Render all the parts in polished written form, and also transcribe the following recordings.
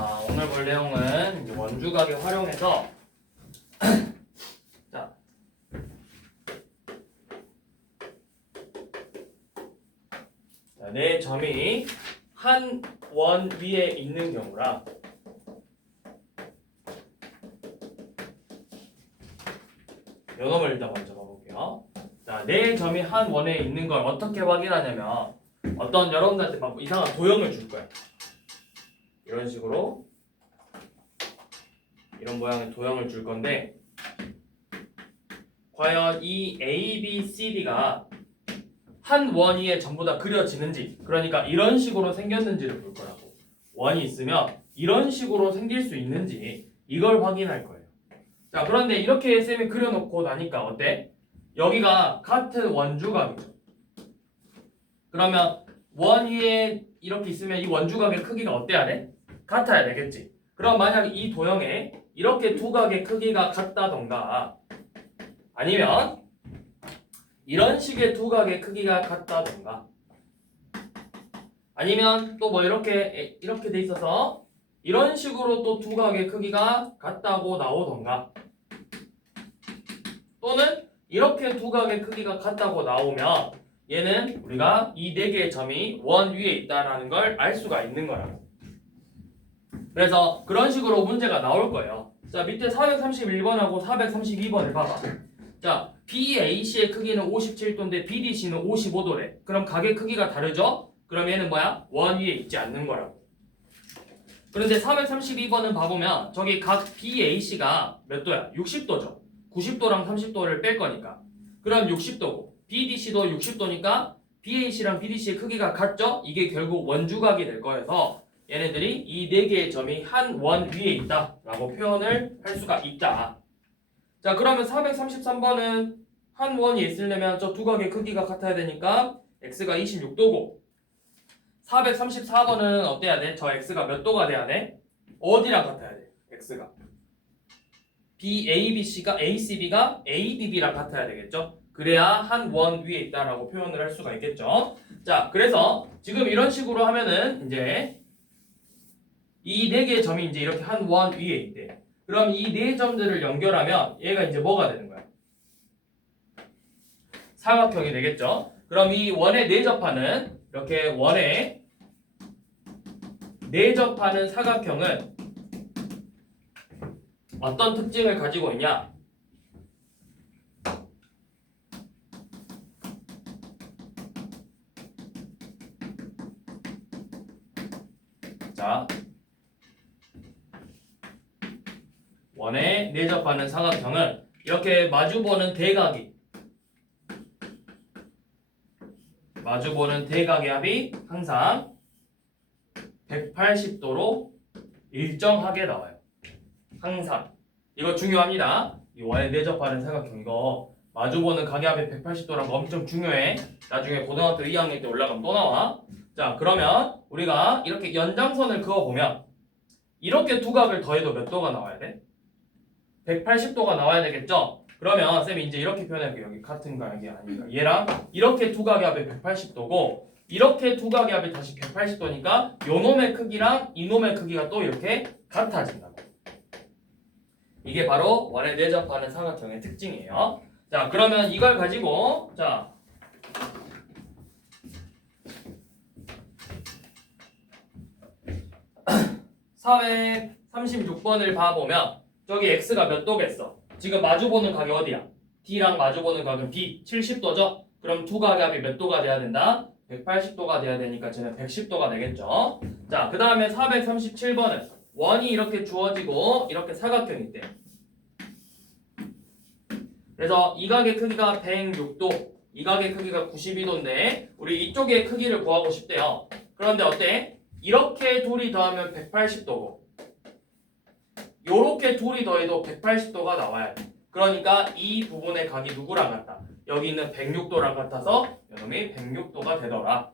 자, 오늘 볼 내용은 이제 원주각을 활용해서 자, 내 점이 한 원 위에 있는 경우라 요 놈을 일단 먼저 봐볼게요. 자, 내 점이 한 원에 있는 걸 어떻게 확인하냐면 어떤 여러분들한테 막 이상한 도형을 줄 거야. 이런 식으로 이런 모양의 도형을 줄 건데 과연 이 A, B, C, D가 한 원 위에 전부 다 그려지는지, 그러니까 이런 식으로 생겼는지를 볼 거라고. 원이 있으면 이런 식으로 생길 수 있는지 이걸 확인할 거예요. 자, 그런데 이렇게 쌤이 그려놓고 나니까 어때? 여기가 같은 원주각이죠. 그러면 원 위에 이렇게 있으면 이 원주각의 크기가 어때야 돼? 같아야 되겠지. 그럼 만약 이 도형에 이렇게 두 각의 크기가 같다던가 아니면 이런 식의 두 각의 크기가 같다던가 아니면 또 뭐 이렇게 돼 있어서 이런 식으로 또 두 각의 크기가 같다고 나오던가 또는 이렇게 두 각의 크기가 같다고 나오면 얘는 우리가 이 네 개의 점이 원 위에 있다는 걸 알 수가 있는 거라고. 그래서 그런 식으로 문제가 나올 거예요. 자, 밑에 431번하고 432번을 봐봐. 자, BAC의 크기는 57도인데 BDC는 55도래. 그럼 각의 크기가 다르죠? 그럼 얘는 뭐야? 원 위에 있지 않는 거라고. 그런데 432번은 봐보면 저기 각 BAC가 몇 도야? 60도죠. 90도랑 30도를 뺄 거니까. 그럼 60도고 BDC도 60도니까 BAC랑 BDC의 크기가 같죠? 이게 결국 원주각이 될 거여서 얘네들이 이 네 개의 점이 한 원 위에 있다라고 표현을 할 수가 있다. 자, 그러면 433번은 한 원이 있으려면 저 두 각의 크기가 같아야 되니까 x가 26도고 434번은 어때야 돼? 저 x가 몇 도가 돼야 돼? 어디랑 같아야 돼? x가 BABC가 ACB가 ADB랑 같아야 되겠죠? 그래야 한 원 위에 있다라고 표현을 할 수가 있겠죠? 자, 그래서 지금 이런 식으로 하면은 이제 이 네 개의 점이 이제 이렇게 한 원 위에 있대. 그럼 이 네 점들을 연결하면 얘가 이제 뭐가 되는 거야? 사각형이 되겠죠? 그럼 이 원에 내접하는 이렇게 원에 내접하는 사각형은 어떤 특징을 가지고 있냐? 자, 원에 내접하는 사각형은 이렇게 마주보는 대각의 합이 항상 180도로 일정하게 나와요. 항상. 이거 중요합니다. 이 원에 내접하는 사각형 이거 마주보는 각의 합이 180도라는 거 엄청 중요해. 나중에 고등학교 2학년 때 올라가면 또 나와. 자, 그러면 우리가 이렇게 연장선을 그어보면 이렇게 두 각을 더해도 몇 도가 나와야 돼? 180도가 나와야 되겠죠? 그러면 쌤이 이제 이렇게 표현할게요. 여기 같은 각이 아니니까 얘랑 이렇게 두 각의 합이 180도고 이렇게 두 각의 합이 다시 180도니까 요 놈의 크기랑 이 놈의 크기가 또 이렇게 같아진다고. 이게 바로 원에 내접하는 사각형의 특징이에요. 자, 그러면 이걸 가지고 자, (436번을) 봐보면 저기 x가 몇 도겠어? 지금 마주보는 각이 어디야? D랑 마주보는 각은 B 70도죠? 그럼 두 각의 합이 몇 도가 돼야 된다? 180도가 돼야 되니까 쟤는 110도가 되겠죠? 자, 그 다음에 437번은 원이 이렇게 주어지고 이렇게 사각형이 있대. 그래서 이 각의 크기가 106도, 이 각의 크기가 92도인데 우리 이쪽의 크기를 구하고 싶대요. 그런데 어때? 이렇게 둘이 더하면 180도고 요렇게 둘이 더해도 180도가 나와야 돼. 그러니까 이 부분의 각이 누구랑 같다? 여기 있는 106도랑 같아서 이놈이 106도가 되더라.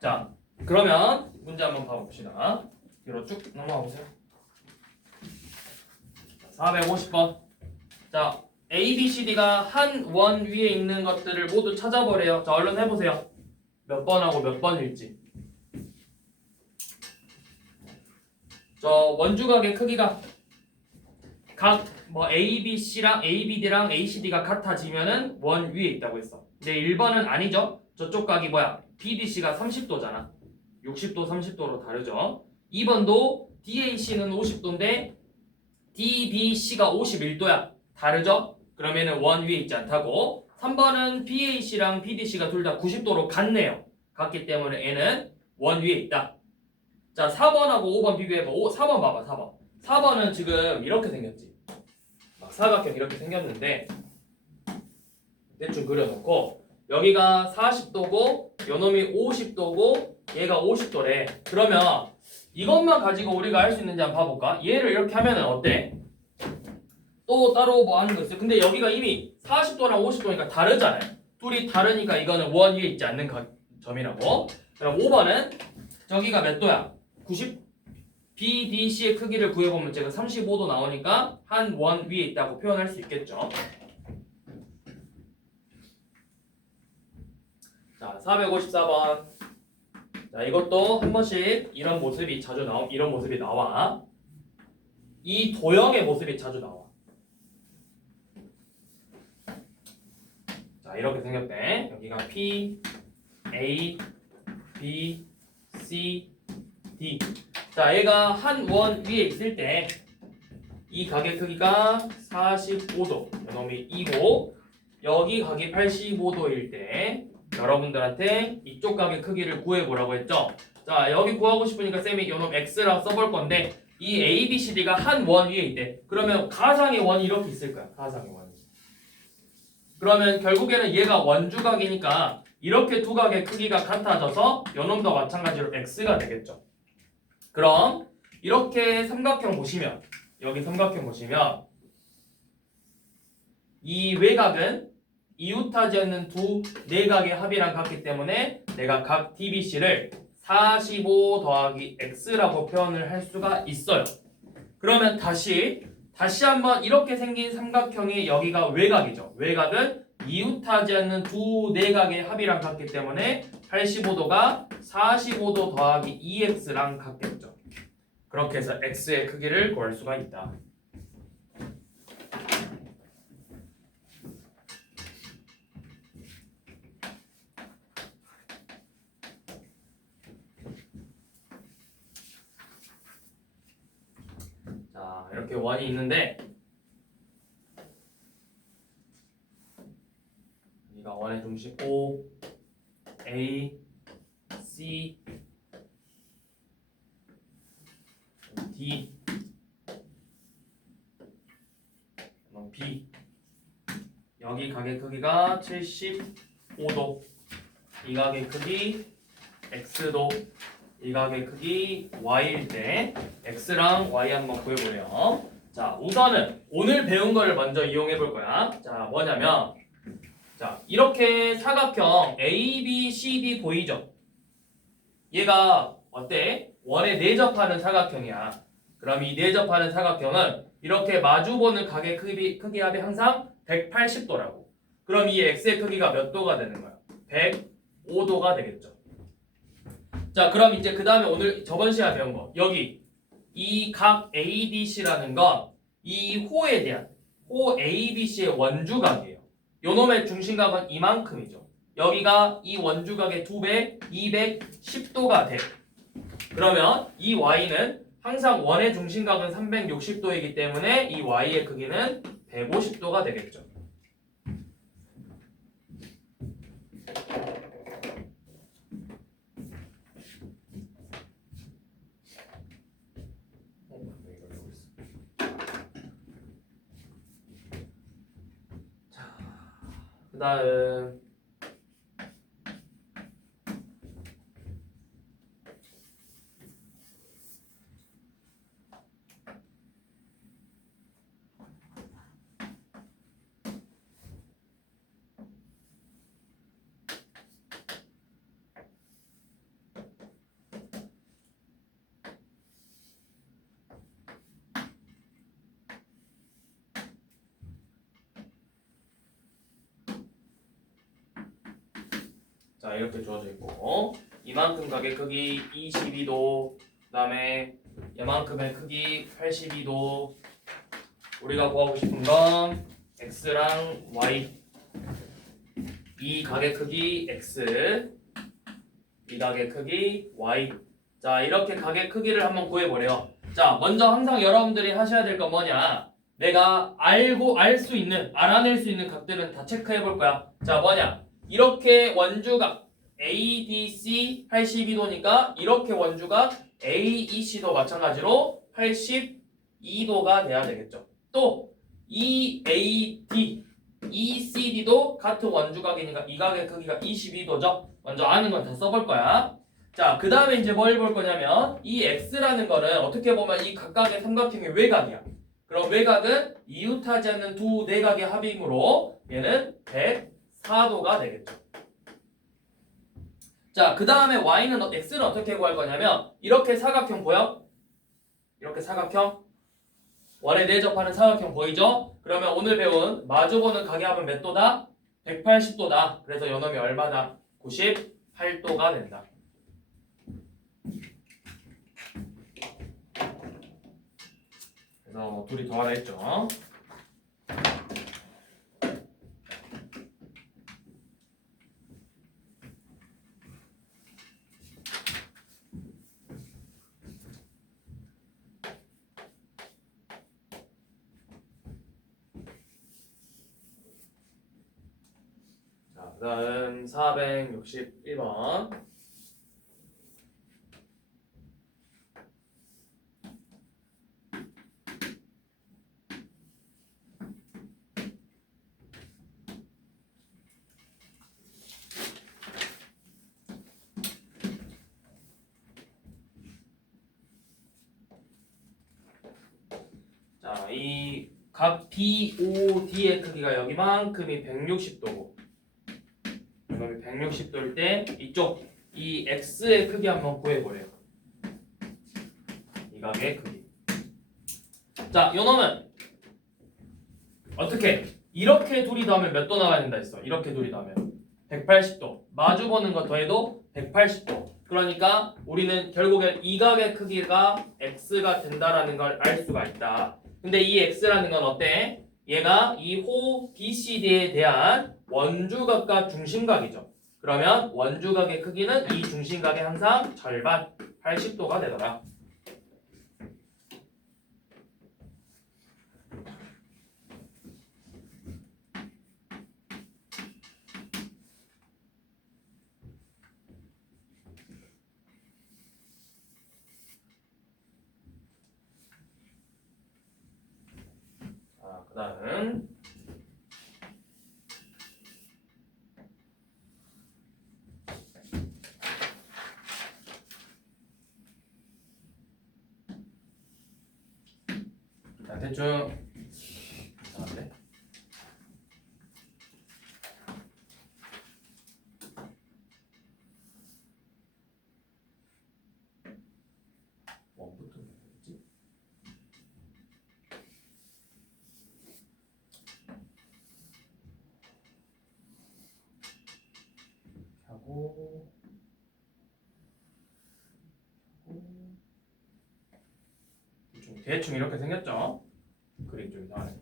자, 그러면 문제 한번 봐봅시다. 뒤로 쭉 넘어가 보세요. 450번. 자, A, B, C, D가 한 원 위에 있는 것들을 모두 찾아보래요. 자, 얼른 해보세요. 몇 번하고 몇 번일지. 저 원주각의 크기가 각 뭐 A, B, C랑 A, B, D랑 A, C, D가 같아지면은 원 위에 있다고 했어. 근데 1번은 아니죠. 저쪽 각이 뭐야? B, D, C가 30도잖아. 60도, 30도로 다르죠. 2번도 DAC는 50도인데 DBC가 51도야. 다르죠? 그러면은 원 위에 있지 않다고. 3번은 BAC랑 BDC가 둘 다 90도로 같네요. 같기 때문에 얘는 원 위에 있다. 자, 4번하고 5번 비교해봐. 4번 봐봐, 4번. 4번은 지금 이렇게 생겼지. 막 사각형 이렇게 생겼는데 대충 그려놓고 여기가 40도고 요놈이 50도고 얘가 50도래. 그러면 이것만 가지고 우리가 할 수 있는지 한번 봐볼까? 얘를 이렇게 하면은 어때? 또 따로 뭐 하는 거 있어요? 근데 여기가 이미 40도랑 50도니까 다르잖아요. 둘이 다르니까 이거는 원 위에 있지 않는 점이라고. 그럼 5번은 저기가 몇 도야? 90? BDC의 크기를 구해보면 제가 35도 나오니까 한 원 위에 있다고 표현할 수 있겠죠. 자, 454번. 자, 이것도 한 번씩 이런 모습이 이런 모습이 나와. 이 도형의 모습이 자주 나와. 자, 이렇게 생겼대. 여기가 P, A, B, C, D. 자, 얘가 한 원 위에 있을 때 이 각의 크기가 45도, 이놈이 2고 여기 각이 85도일 때 여러분들한테 이쪽 각의 크기를 구해보라고 했죠. 자, 여기 구하고 싶으니까 쌤이 이놈 X라고 써볼 건데 이 A, B, C, D가 한 원 위에 있대. 그러면 가상의 원이 이렇게 있을 거야. 가상의 원이. 그러면 결국에는 얘가 원주각이니까 이렇게 두 각의 크기가 같아져서 요놈도 마찬가지로 X가 되겠죠. 그럼 이렇게 삼각형 보시면 여기 삼각형 보시면 이 외곽은 이웃하지 않는 두 내각의 합이랑 같기 때문에 내가 각 DBC를 45 더하기 X라고 표현을 할 수가 있어요. 그러면 다시 한번 이렇게 생긴 삼각형이 여기가 외곽이죠. 외곽은 이웃하지 않는 두 내각의 합이랑 같기 때문에 85도가 45도 더하기 2x랑 같겠죠. 그렇게 해서 x의 크기를 구할 수가 있다. 자, 이렇게 원이 있는데 여기가 원의 중심 O, A, C, D, B. 여기 각의 크기가 75도. 이 각의 크기 X도. 이 각의 크기 Y일 때 X랑 Y 한번 구해보래요. 자, 우선은 오늘 배운 거를 먼저 이용해 볼 거야. 자, 뭐냐면 자, 이렇게 사각형 A, B, C, D 보이죠? 얘가 어때? 원에 내접하는 사각형이야. 그럼 이 내접하는 사각형은 이렇게 마주보는 각의 크기 합이 항상 180도라고. 그럼 이 x의 크기가 몇 도가 되는 거야? 105도가 되겠죠. 자, 그럼 이제 그 다음에 오늘 저번 시간에 배운 거 여기 이 각 ADC라는 건 이 호에 대한 호 ABC의 원주각이에요. 요놈의 중심각은 이만큼이죠. 여기가 이 원주각의 2배, 210도가 돼. 그러면 이 y는 항상 원의 중심각은 360도이기 때문에 이 y의 크기는 150도가 되겠죠. 자, 그 다음 자 이렇게 주어져 있고 이만큼 가게 크기 22도 그다음에 이만큼의 크기 82도 우리가 구하고 싶은 건 x랑 y 이 가게 크기 x 이 가게 크기 y 자 이렇게 가게 크기를 한번 구해보래요. 자 먼저 항상 여러분들이 하셔야 될 건 뭐냐 내가 알 수 있는 알아낼 수 있는 각들은 다 체크해 볼 거야. 자 뭐냐 이렇게 원주각 ADC 82도니까 이렇게 원주각 AEC도 마찬가지로 82도가 돼야 되겠죠. 또 EAD, ECD도 같은 원주각이니까 이 각의 크기가 22도죠. 먼저 아는 건 다 써볼 거야. 자, 그 다음에 이제 뭘 볼 거냐면 이 X라는 거는 어떻게 보면 이 각각의 삼각형의 외곽이야. 그럼 외곽은 이웃하지 않는 두 내각의 합이므로 얘는 104도가 되겠죠. 자, 그 다음에 Y는 X는 어떻게 구할 거냐면 이렇게 사각형 보여? 이렇게 사각형 원에 내접하는 사각형 보이죠? 그러면 오늘 배운 마주보는 각의 합은 몇 도다? 180도다. 그래서 요놈이 얼마다? 98도가 된다. 그래서 둘이 더하라 했죠. 자, 그 다음 461번. 자, 이 각 BOD의 크기가 여기만큼이 160도고 여기 160도일 때 이쪽 이 X의 크기 한번 구해보래요. 이 각의 크기. 자, 요놈은 어떻게? 이렇게 둘이 더하면 몇 도 나가야 된다 했어? 이렇게 둘이 더하면 180도. 마주보는 거 더해도 180도. 그러니까 우리는 결국엔 이 각의 크기가 X가 된다라는 걸 알 수가 있다. 근데 이 X라는 건 어때? 얘가 이 호 BCD에 대한 원주각과 중심각이죠. 그러면 원주각의 크기는 이 중심각의 항상 절반 80도가 되더라. 자, 그 다음 자, 대충 네. 뭐부터 뭐지? 하고 대충 이렇게 생겼죠? 그림 좀 이상하네.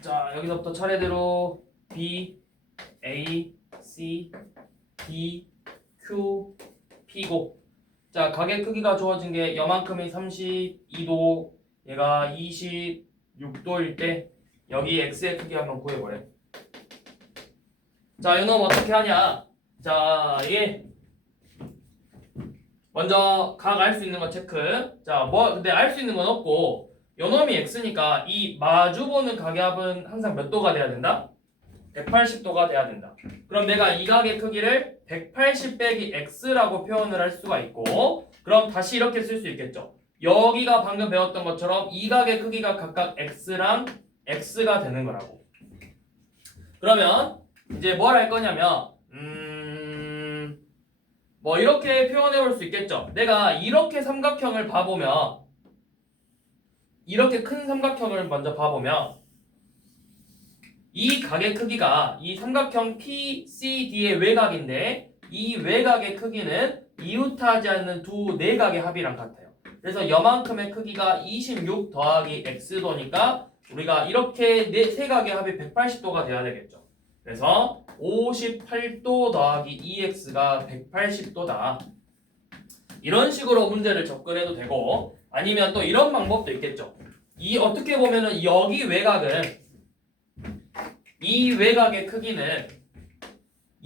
자, 여기서부터 차례대로 B, A, C, D, Q, P고 자, 각의 크기가 주어진 게 여만큼이 32도 얘가 26도일 때 여기 X의 크기 한번 구해보래. 자, 이놈 어떻게 하냐? 자, 얘 먼저 각 알 수 있는 거 체크. 자, 근데 알 수 있는 건 없고 요놈이 X니까 이 마주보는 각의 합은 항상 몇 도가 돼야 된다? 180도가 돼야 된다. 그럼 내가 이 각의 크기를 180 빼기 X라고 표현을 할 수가 있고 그럼 다시 이렇게 쓸 수 있겠죠. 여기가 방금 배웠던 것처럼 이 각의 크기가 각각 X랑 X가 되는 거라고. 그러면 이제 뭘 할 거냐면 뭐 이렇게 표현해 볼 수 있겠죠. 내가 이렇게 삼각형을 봐보면 이렇게 큰 삼각형을 먼저 봐보면 이 가게 크기가 이 삼각형 PCD의 외곽인데 이 외곽의 크기는 이웃하지 않는 두 내각의 합이랑 같아요. 그래서 여만큼의 크기가 26 더하기 x도니까 우리가 이렇게 세 각의 합이 180도가 돼야 되겠죠. 그래서 58도 더하기 2x가 180도다. 이런 식으로 문제를 접근해도 되고 아니면 또 이런 방법도 있겠죠. 이 어떻게 보면은 여기 외곽은 이 외곽의 크기는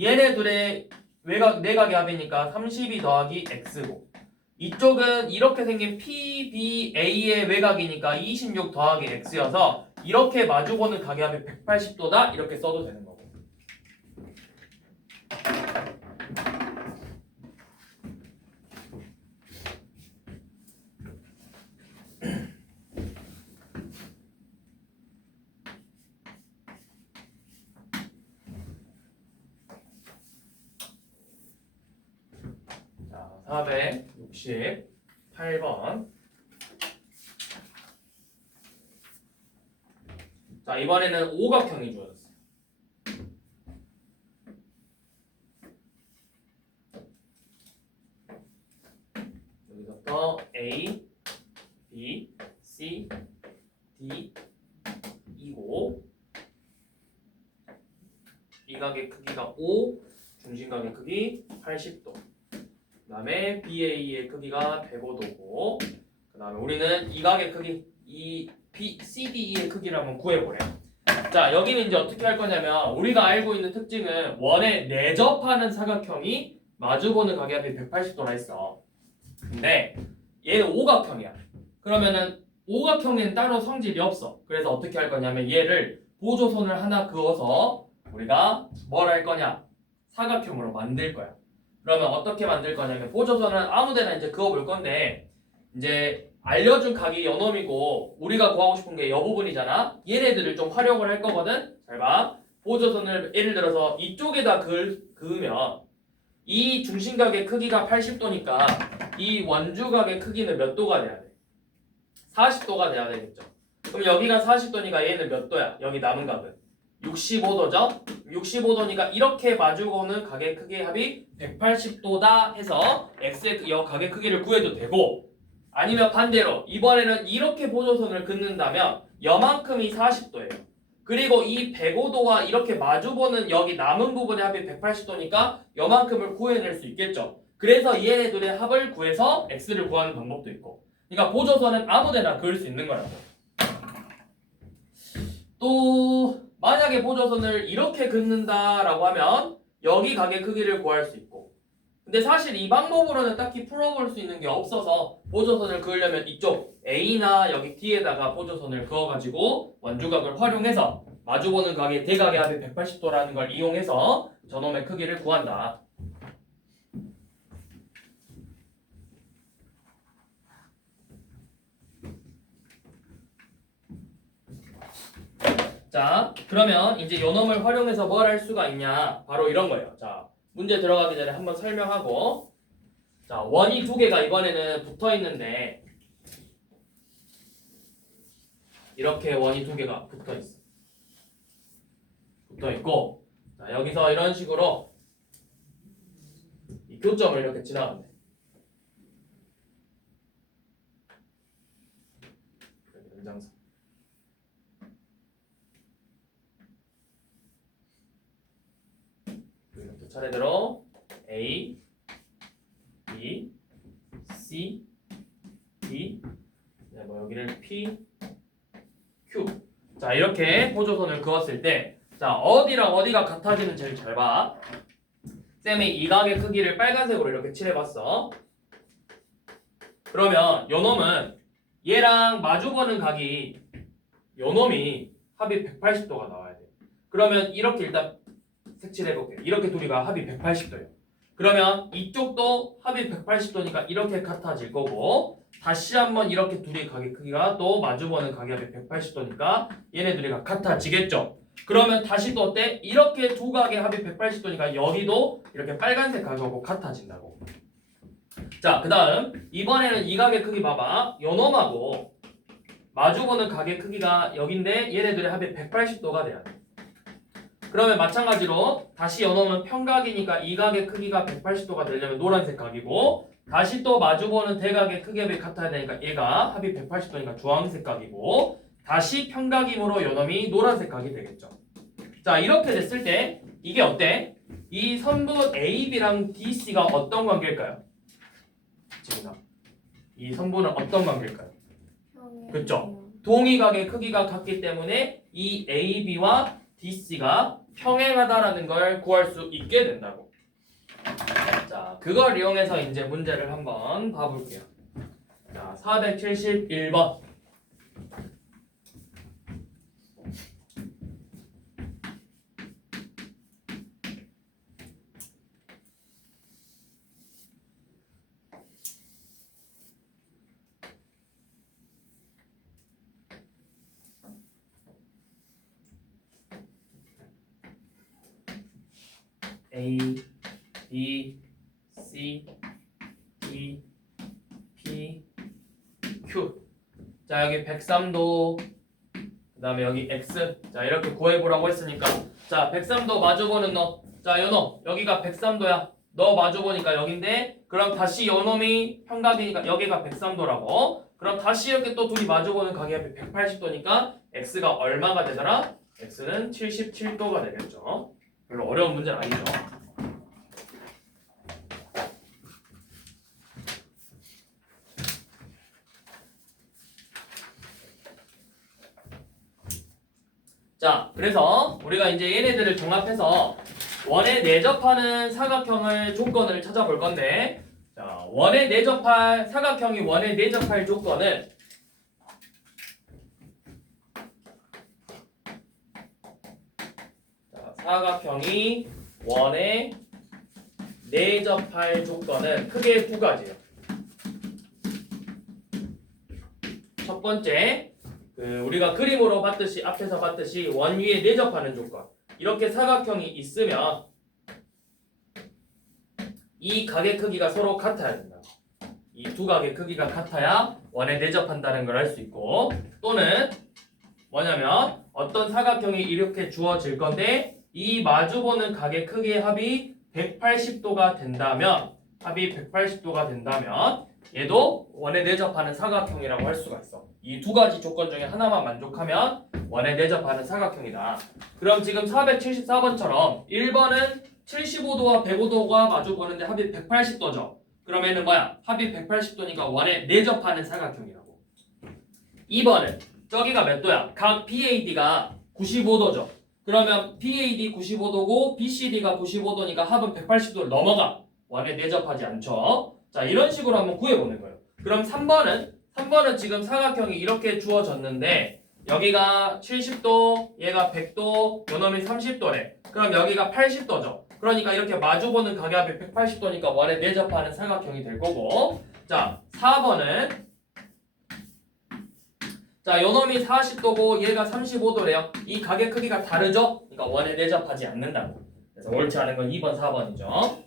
얘네 둘의 외곽 내각의 합이니까 32 더하기 x고 이쪽은 이렇게 생긴 PBA의 외곽이니까 26 더하기 x여서 이렇게 마주보는 각의 합이 180도다 이렇게 써도 되는 거고. 자, 468번. 자, 이번에는 오각형이 주어졌어요. 여기서부터 A, B, C, D, E고 이 각의 크기가 5, 중심각의 크기 80도. 그 다음에 BA의 크기가 105도고 그 다음에 우리는 이 각의 크기, 이 CDE의 크기를 한번 구해보래. 자, 여기는 이제 어떻게 할 거냐면 우리가 알고 있는 특징은 원에 내접하는 사각형이 마주보는 각의 합이 180도라 했어. 근데 얘는 오각형이야. 그러면은 오각형에는 따로 성질이 없어. 그래서 어떻게 할 거냐면 얘를 보조선을 하나 그어서 우리가 뭘 할 거냐? 사각형으로 만들 거야. 그러면 어떻게 만들 거냐면 보조선은 아무데나 이제 그어볼 건데 이제 알려준 각이 요놈이고 우리가 구하고 싶은 게 요 부분이잖아. 얘네들을 좀 활용을 할 거거든. 잘 봐. 보조선을 예를 들어서 이쪽에다 그으면 이 중심각의 크기가 80도니까 이 원주각의 크기는 몇 도가 돼야 돼? 40도가 돼야 되겠죠. 그럼 여기가 40도니까 얘는 몇 도야? 여기 남은 각은 65도죠? 65도니까 이렇게 마주보는 각의 크기의 합이 180도다 해서 x의 각의 크기를 구해도 되고 아니면 반대로 이번에는 이렇게 보조선을 긋는다면 여만큼이 40도예요. 그리고 이 105도와 이렇게 마주보는 여기 남은 부분의 합이 180도니까 여만큼을 구해낼 수 있겠죠. 그래서 얘네들의 합을 구해서 x를 구하는 방법도 있고 그러니까 보조선은 아무데나 그을 수 있는 거라고. 또 만약에 보조선을 이렇게 긋는다라고 하면 여기 각의 크기를 구할 수 있고 근데 사실 이 방법으로는 딱히 풀어볼 수 있는 게 없어서 보조선을 그으려면 이쪽 A나 여기 D에다가 보조선을 그어가지고 원주각을 활용해서 마주보는 각의 대각의 합이 180도라는 걸 이용해서 저놈의 크기를 구한다. 자, 그러면 이제 요놈을 활용해서 뭘 할 수가 있냐? 바로 이런 거예요. 자, 문제 들어가기 전에 한번 설명하고 자, 원이 두 개가 이번에는 붙어 있는데 이렇게 원이 두 개가 붙어 있어. 붙어 있고 자, 여기서 이런 식으로 이 교점을 이렇게 지나가면 돼. 연장선. 이렇게 차례대로 A, B, C, D, 뭐 여기를 P, Q. 자, 이렇게 보조선을 그었을 때, 자, 어디랑 어디가 같아지는 제일 잘 봐. 쌤이 이 각의 크기를 빨간색으로 이렇게 칠해봤어. 그러면 요 놈은 얘랑 마주보는 각이 요 놈이 합이 180도가 나와야 돼. 그러면 이렇게 일단 색칠해볼게요. 이렇게 둘이가 합이 180도예요. 그러면 이쪽도 합이 180도니까 이렇게 같아질 거고 다시 한번 이렇게 둘이 각의 크기가 또 마주보는 각의 합이 180도니까 얘네 둘이가 같아지겠죠. 그러면 다시 또 어때? 이렇게 두 각의 합이 180도니까 여기도 이렇게 빨간색 각하고 같아진다고. 자, 그 다음 이번에는 이 각의 크기 봐봐. 요 놈하고 마주보는 각의 크기가 여긴데 얘네들의 합이 180도가 돼야 돼. 그러면 마찬가지로 다시 연호는 평각이니까 이 각의 크기가 180도가 되려면 노란색 각이고 다시 또 마주보는 대각의 크기가 같아야 되니까 얘가 합이 180도니까 주황색 각이고 다시 평각이므로 요놈이 노란색 각이 되겠죠. 자 이렇게 됐을 때 이게 어때? 이 선분 AB랑 DC가 어떤 관계일까요? 지금 이 선분은 어떤 관계일까요? 그쵸? 동의각의 크기가 같기 때문에 이 AB와 DC가 평행하다라는 걸 구할 수 있게 된다고. 자, 그걸 이용해서 이제 문제를 한번 봐볼게요. 자, 471번. A, B, C, D, P, Q. 자 여기 103도 그 다음에 여기 X. 자 이렇게 구해보라고 했으니까 자 103도 마주보는 너. 자 요놈 여기가 103도야. 너 마주보니까 여긴데 그럼 다시 요놈이 평각이니까 여기가 103도라고. 그럼 다시 이렇게 또 둘이 마주보는 각이 앞에 180도니까 X가 얼마가 되더라? X는 77도가 되겠죠. 별로 어려운 문제는 아니죠. 자, 그래서 우리가 이제 얘네들을 종합해서 원에 내접하는 사각형을 조건을 찾아볼 건데, 자, 원에 내접할 사각형이 원에 내접할 조건은 자, 사각형이 원에 내접할 조건은 크게 두 가지예요. 첫 번째, 우리가 그림으로 봤듯이 앞에서 봤듯이 원 위에 내접하는 조건. 이렇게 사각형이 있으면 이 각의 크기가 서로 같아야 된다. 이 두 각의 크기가 같아야 원에 내접한다는 걸 알 수 있고 또는 뭐냐면 어떤 사각형이 이렇게 주어질 건데 이 마주보는 각의 크기의 합이 180도가 된다면 얘도 원에 내접하는 사각형이라고 할 수가 있어. 이 두 가지 조건 중에 하나만 만족하면 원에 내접하는 사각형이다. 그럼 지금 474번처럼 1번은 75도와 105도가 마주보는데 합이 180도죠. 그러면은 뭐야? 합이 180도니까 원에 내접하는 사각형이라고. 2번은 저기가 몇 도야? 각 BAD가 95도죠. 그러면 BAD 95도고 BCD가 95도니까 합은 180도를 넘어가. 원에 내접하지 않죠. 자, 이런 식으로 한번 구해보는 거예요. 그럼 3번은 지금 사각형이 이렇게 주어졌는데 여기가 70도, 얘가 100도, 요놈이 30도래. 그럼 여기가 80도죠. 그러니까 이렇게 마주보는 각압이 180도니까 원에 내접하는 사각형이 될 거고. 자, 4번은 자, 요놈이 40도고 얘가 35도래요. 이 각의 크기가 다르죠? 그러니까 원에 내접하지 않는다고. 그래서 옳지 않은 건 2번, 4번이죠.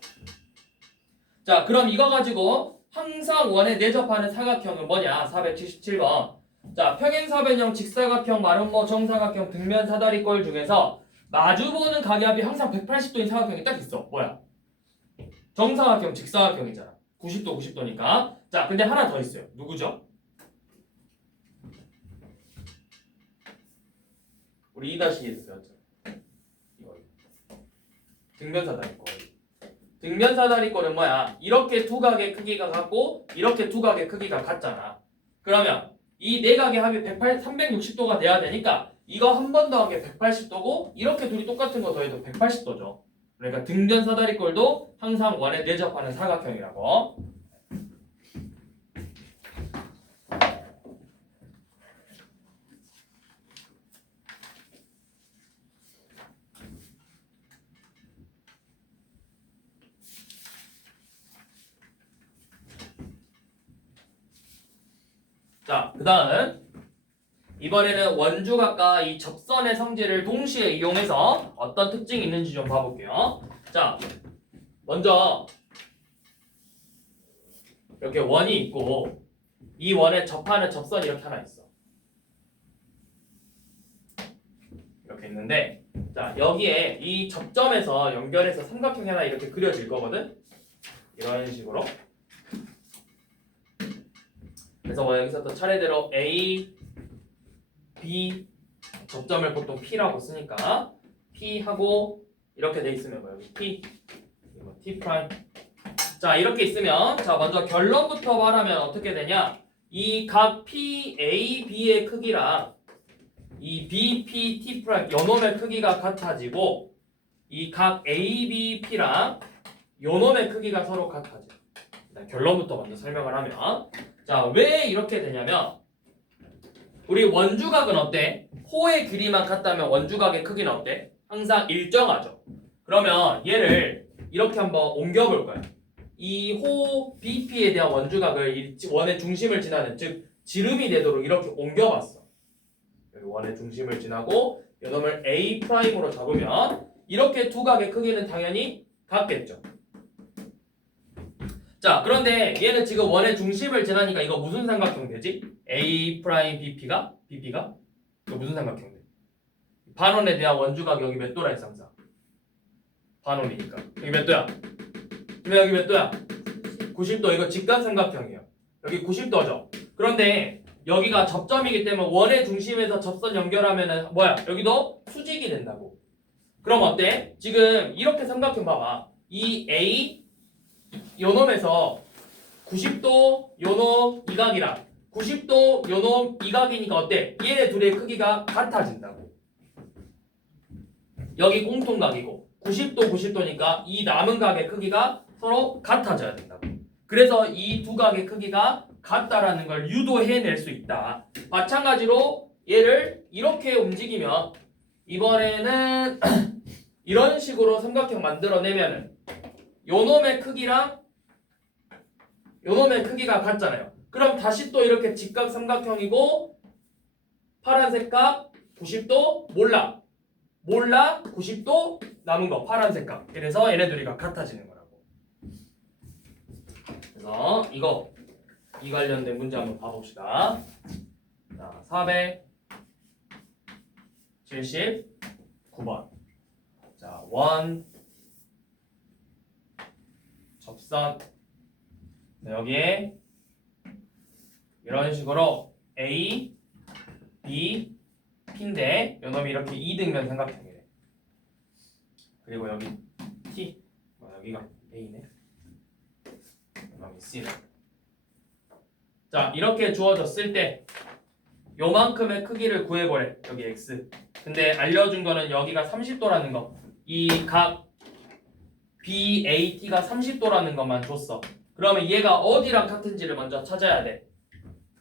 자, 그럼 이거 가지고 항상 원에 내접하는 사각형은 뭐냐? 477번. 자, 평행사변형, 직사각형, 마름모, 정사각형, 등면 사다리꼴 중에서 마주보는 각압이 항상 180도인 사각형이 딱 있어. 뭐야? 정사각형, 직사각형이잖아. 90도, 90도니까. 자, 근데 하나 더 있어요. 누구죠? 우리 2-2에서 배웠잖아. 이거. 등면 사다리꼴. 등면 사다리꼴은 뭐야? 이렇게 두 각의 크기가 같고 이렇게 두 각의 크기가 같잖아. 그러면 이 네 각의 합이 360도가 돼야 되니까 이거 한 번 더한 게 180도고 이렇게 둘이 똑같은 거 더해도 180도죠. 그러니까 등변 사다리꼴도 항상 원에 내접하는 사각형이라고. 자, 그 다음 이번에는 원주각과 이 접선의 성질을 동시에 이용해서 어떤 특징이 있는지 좀 봐볼게요. 자, 먼저 이렇게 원이 있고 이 원에 접하는 접선이 이렇게 하나 있어. 이렇게 있는데 자 여기에 이 접점에서 연결해서 삼각형이 하나 이렇게 그려질 거거든. 이런 식으로. 그래서 뭐 여기서 또 차례대로 A, B 접점을 보통 P라고 쓰니까 P 하고 이렇게 돼 있으면 뭐 여기 P, 이거 T 프라임. 자 이렇게 있으면 자 먼저 결론부터 말하면 어떻게 되냐? 이 각 P, A, B의 크기랑 이 B, P, T 프라임 요놈의 크기가 같아지고 이 각 A, B, P랑 요놈의 크기가 서로 같아져. 일단 결론부터 먼저 설명을 하면 자 왜 이렇게 되냐면 우리 원주각은 어때? 호의 길이만 같다면 원주각의 크기는 어때? 항상 일정하죠. 그러면 얘를 이렇게 한번 옮겨볼 거야. 이 호 BP에 대한 원주각을 원의 중심을 지나는 즉 지름이 되도록 이렇게 옮겨봤어. 여기 원의 중심을 지나고 요놈을 A 프라임으로 잡으면 이렇게 두 각의 크기는 당연히 같겠죠. 자 그런데 얘는 지금 원의 중심을 지나니까 이거 무슨 삼각형 되지? A 프라임 BP가 이거 무슨 삼각형 돼? 반원에 대한 원주각 여기 몇 도라 했어 항상? 반원이니까 여기 몇 도야? 그러면 여기 몇 도야? 90도. 이거 직각삼각형이에요. 여기 90도죠. 그런데 여기가 접점이기 때문에 원의 중심에서 접선 연결하면은 뭐야? 여기도 수직이 된다고. 그럼 어때? 지금 이렇게 삼각형 봐봐. 이 A 요놈에서 90도 요놈 이각이랑 90도 요놈 이각이니까 어때? 얘네 둘의 크기가 같아진다고. 여기 공통각이고 90도 90도니까 이 남은 각의 크기가 서로 같아져야 된다고. 그래서 이 두 각의 크기가 같다라는 걸 유도해낼 수 있다. 마찬가지로 얘를 이렇게 움직이면 이번에는 이런 식으로 삼각형 만들어내면은 요놈의 크기랑 요놈의 크기가 같잖아요. 그럼 다시 또 이렇게 직각삼각형이고 파란색 각 90도 몰라 90도 남은 거 파란색 각. 그래서 얘네 둘이 같아지는 거라고. 그래서 이 관련된 문제 한번 봐봅시다. 자, 479번. 자, 원 접선. 네, 여기에 이런 식으로 A, B, P인데 요놈이 이렇게 이등변 삼각형이래. 그리고 여기 T, 여기가 A네. 여기 C네. 자 이렇게 주어졌을 때 요만큼의 크기를 구해보래. 여기 X. 근데 알려준 거는 여기가 30도라는 거. 이 각 BAT가 30도라는 것만 줬어. 그러면 얘가 어디랑 같은지를 먼저 찾아야 돼.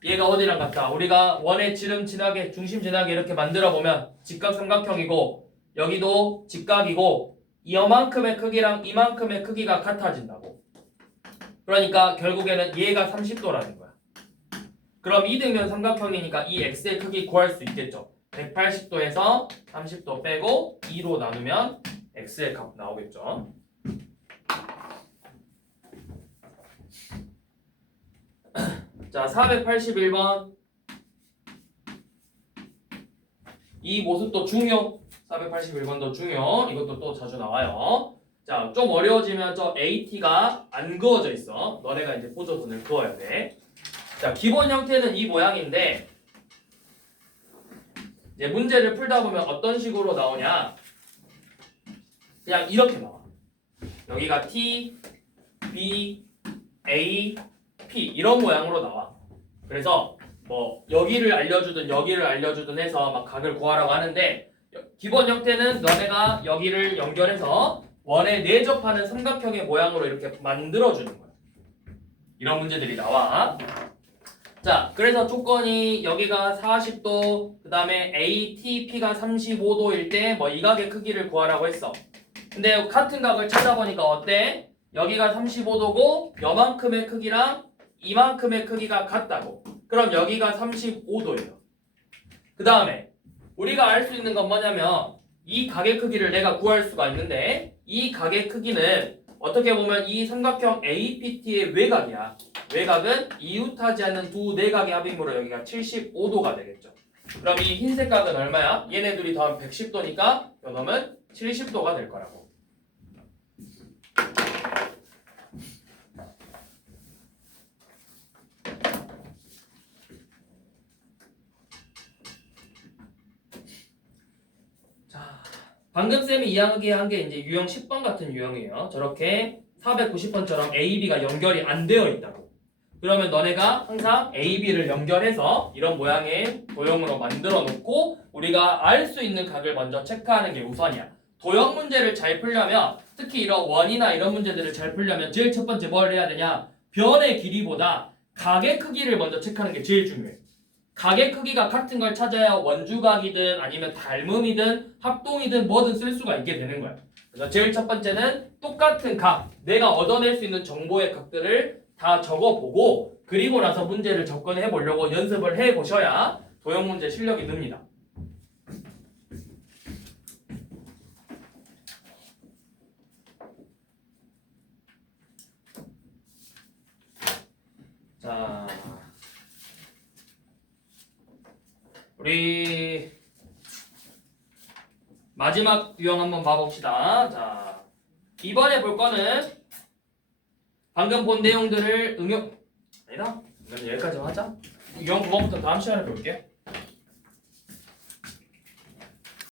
얘가 어디랑 같다? 우리가 원의 지름 지나게 중심 지나게 이렇게 만들어 보면 직각삼각형이고 여기도 직각이고 이만큼의 크기랑 이만큼의 크기가 같아진다고. 그러니까 결국에는 얘가 30도라는 거야. 그럼 이등변 삼각형이니까 이 x의 크기 구할 수 있겠죠. 180도에서 30도 빼고 2로 나누면 x의 값 나오겠죠. 자, 481번. 이 모습도 중요. 481번도 중요. 이것도 또 자주 나와요. 자, 좀 어려워지면 저 AT가 안 그어져 있어. 너네가 이제 보조선을 그어야 돼. 자, 기본 형태는 이 모양인데 이제 문제를 풀다 보면 어떤 식으로 나오냐? 그냥 이렇게 나와. 여기가 T, B, A, P 이런 모양으로 나와. 그래서 뭐 여기를 알려주든 해서 막 각을 구하라고 하는데 기본 형태는 너네가 여기를 연결해서 원에 내접하는 삼각형의 모양으로 이렇게 만들어주는 거야. 이런 문제들이 나와. 자, 그래서 조건이 여기가 40도, 그 다음에 ATP가 35도일 때 뭐 이 각의 크기를 구하라고 했어. 근데 같은 각을 찾아보니까 어때? 여기가 35도고 요만큼의 크기랑 이만큼의 크기가 같다고. 그럼 여기가 35도예요. 그 다음에 우리가 알 수 있는 건 뭐냐면 이 각의 크기를 내가 구할 수가 있는데 이 각의 크기는 어떻게 보면 이 삼각형 APT의 외곽이야. 외곽은 이웃하지 않는 두 내각의 합이므로 여기가 75도가 되겠죠. 그럼 이 흰색 각은 얼마야? 얘네 둘이 더하면 110도니까 요놈은 70도가 될 거라고. 자, 방금 쌤이 이야기한 게 이제 유형 10번 같은 유형이에요. 저렇게 490번처럼 A, B가 연결이 안 되어 있다고. 그러면 너네가 항상 A, B를 연결해서 이런 모양의 도형으로 만들어 놓고 우리가 알 수 있는 각을 먼저 체크하는 게 우선이야. 도형 문제를 잘 풀려면 특히 이런 원이나 이런 문제들을 잘 풀려면 제일 첫 번째 뭘 해야 되냐? 변의 길이보다 각의 크기를 먼저 체크하는 게 제일 중요해. 각의 크기가 같은 걸 찾아야 원주각이든 아니면 닮음이든 합동이든 뭐든 쓸 수가 있게 되는 거야. 그래서 제일 첫 번째는 똑같은 각, 내가 얻어낼 수 있는 정보의 각들을 다 적어보고 그리고 나서 문제를 접근해 보려고 연습을 해 보셔야 도형 문제 실력이 늡니다. 자, 우리 마지막 유형 한번 봐봅시다. 자, 이번에 볼 거는 방금 본 내용들을 응용 아니다? 그럼 여기까지 하자. 유형 9번부터 다음 시간에 볼게.